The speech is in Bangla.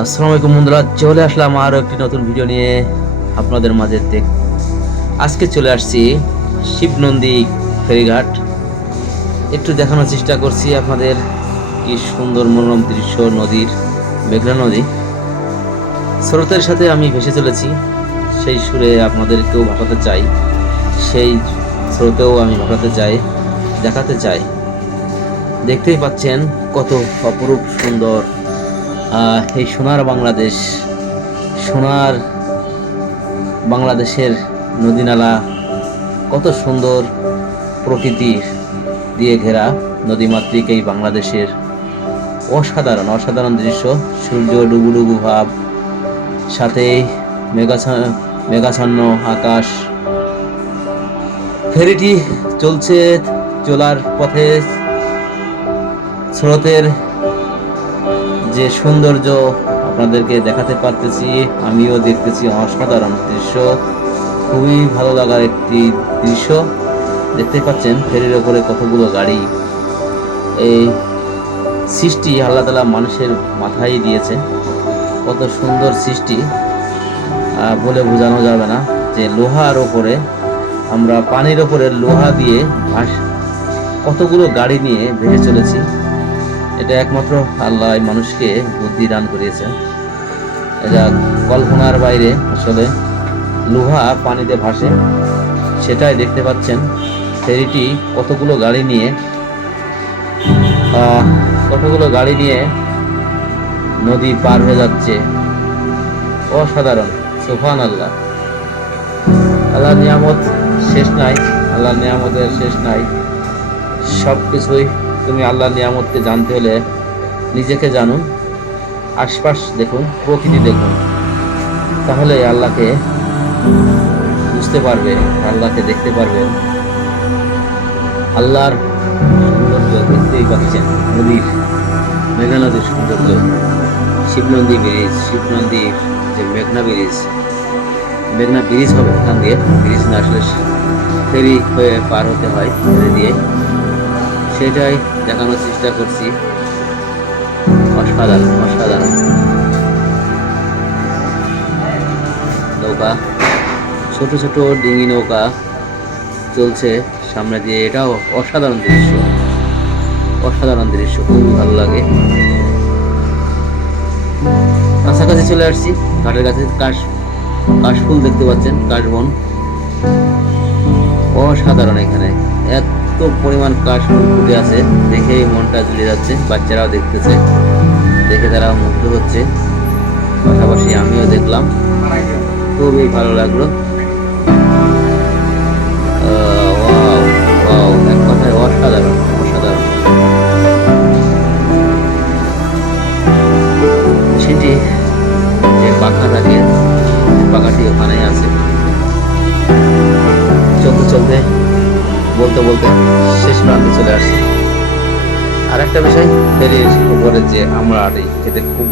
আসসালামু আলাইকুম বন্ধুরা, চলে আসলাম আরও একটি নতুন ভিডিও নিয়ে আপনাদের মাঝে দেখ আজকে চলে আসছি শিবনন্দী ফেরিঘাট। একটু দেখানোর চেষ্টা করছি আপনাদের কি সুন্দর মনোরম দৃশ্য, নদীর মেঘনা নদী। স্রোতের সাথে আমি ভেসে চলেছি, সেই সুরে আপনাদেরকেও ভাসাতে চাই, সেই স্রোতেও আমি ভাসাতে চাই, দেখাতে চাই। দেখতেই পাচ্ছেন কত অপরূপ সুন্দর এই সোনার বাংলাদেশ, সোনার বাংলাদেশের নদীনালা, কত সুন্দর প্রকৃতির দিয়ে ঘেরা নদীমাতৃক এই বাংলাদেশের অসাধারণ অসাধারণ দৃশ্য। সূর্য, ডুবুডুবু ভাব, সাথে মেঘাছা- মেঘাচ্ছন্ন আকাশ। ফেরিটি চলছে, চলার পথে স্রোতের যে সৌন্দর্য আপনাদেরকে দেখাতে পারতেছি, আমিও দেখতেছি অসাধারণ দৃশ্য। খুবই ভালো লাগার একটি দৃশ্য। দেখতে পাচ্ছেন, ফেরির ওপরে কতগুলো গাড়ি। এই সৃষ্টি আল্লাহ তালা মানুষের মাথায় দিয়েছে। কত সুন্দর সৃষ্টি। বলে বোঝানো যাবে না যে লোহার ওপরে, আমরা পানির ওপরে লোহা দিয়ে কতগুলো গাড়ি নিয়ে ভেসে চলেছি। এটা একমাত্র আল্লাহ মানুষকে বুদ্ধি দান করিয়েছে। এটা কল্পনার বাইরে আসলে লোহা পানিতে ভাসে। সেটাই দেখতে পাচ্ছেন, ফেরিটি কতগুলো গাড়ি নিয়ে কতগুলো গাড়ি নিয়ে নদী পার হয়ে যাচ্ছে। অসাধারণ সুফান আল্লাহ আল্লাহ নিয়ামত শেষ নাই আল্লাহ নিয়ামতের শেষ নাই। সব কিছুই তুমি আল্লাহ নিয়ামতকে জানতে হলে নিজেকে জানুন। আশপাশ দেখুন, প্রকৃতি দেখুন। তাহলে আল্লাহকে বুঝতে পারবে, আল্লাহকে দেখতে পারবেন আল্লাহর সৌন্দর্য দেখতেই পাচ্ছেন নদীর মেঘনা নদীর সৌন্দর্য শিবনন্দী ব্রিজ শিবনদীর যে মেঘনা ব্রিজ। মেঘনা ব্রিজ হবে ওখান দিয়ে। ব্রিজ না আসলে ফেরি হয়ে পার হতে হয়, ফেরি দিয়ে। সেটাই দেখানোর চেষ্টা করছি। অসাধারণ অসাধারণ। নৌকা, ছোট ছোট ডিঙি নৌকা চলছে সামনে দিয়ে। এটাও অসাধারণ দৃশ্য। অসাধারণ দৃশ্য, খুবই ভালো লাগে। কাছাকাছি চলে আসছি, ঘাটের কাছে কাশ, কাশফুল দেখতে পাচ্ছেন, কাশবন। অসাধারণ এখানে এত পরিমাণ কাশফুল ফুটে আছে। দেখেই মনটা জুড়ে যাচ্ছে, বাচ্চারাও দেখতেছে। দেখে তারা মুগ্ধ হচ্ছে। পাশাপাশি আমিও দেখলাম। খুবই ভালো লাগল। এক কথায় অসাধারণ। বলতে বলতে শেষ প্রান্তে চলে আসছি। আর একটা বিষয় ফেরির উপরে যে আমরা আর খেতে খুবই